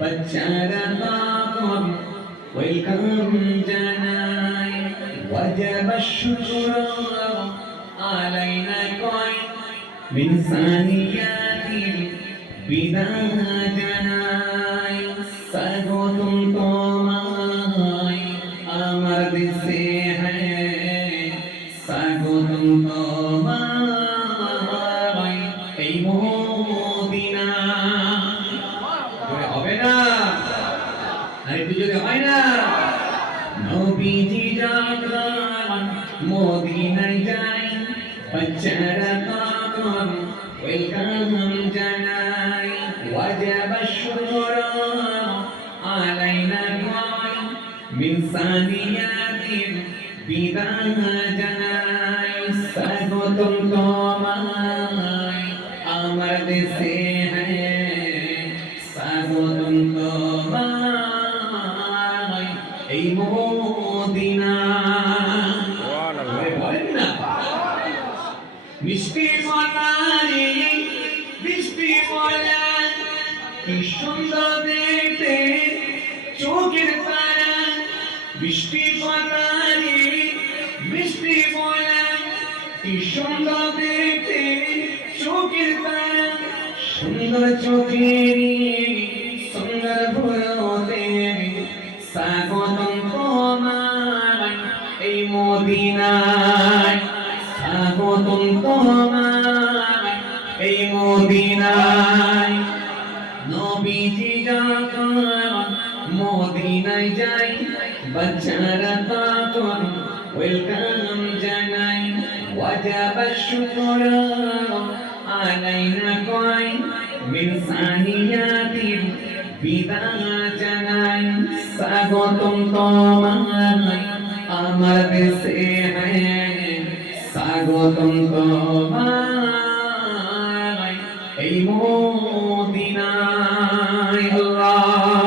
বাচ্চারা তখন ওয়েলকাম জানাই ওয়াজিব শুকর আলাইনা কয় মিন সানিয়াতিল বিদা জানাই স্বাগতম তোমায় আমার দেশে হ্যায় স্বাগতম তোমায় এই মদিনা হবে না আরেকটু যদি হয় না নবীজি যখন মদিনায় যায় বাচ্চারা তখন ওয়েলকাম জানাই ওয়াজিব শুকর আলাইনা কয় মিন সানিয়াতিল বিদা জানাই স্বাগতম তোমায় আমার দেশে হ্যায় স্বাগতম তোমায় এই মদিনা বলেন না মিষ্টি মনারি মিষ্টি বলা কি সুন্দর দেখতে চোখের তারা মিষ্টি মনারি মিষ্টি বলা কি সুন্দর দেখতে চোখের তারা সুন্দর চোখেরি সুন্দর ভুরতে স্বাগতম তোমায় এই মদিনায় স্বাগতম তোমায় এই মদিনায় নবীজি যখন মদিনায় যায় বাচ্চারা তখন ওয়েলকাম জানাই ওয়াজিব শুকর আলাইনা কয় মিন সানিয়াতিল বিদা জানাই স্বাগতম তোমায় আমার দেশে হ্যায় স্বাগতম তোমায় এই মদিনা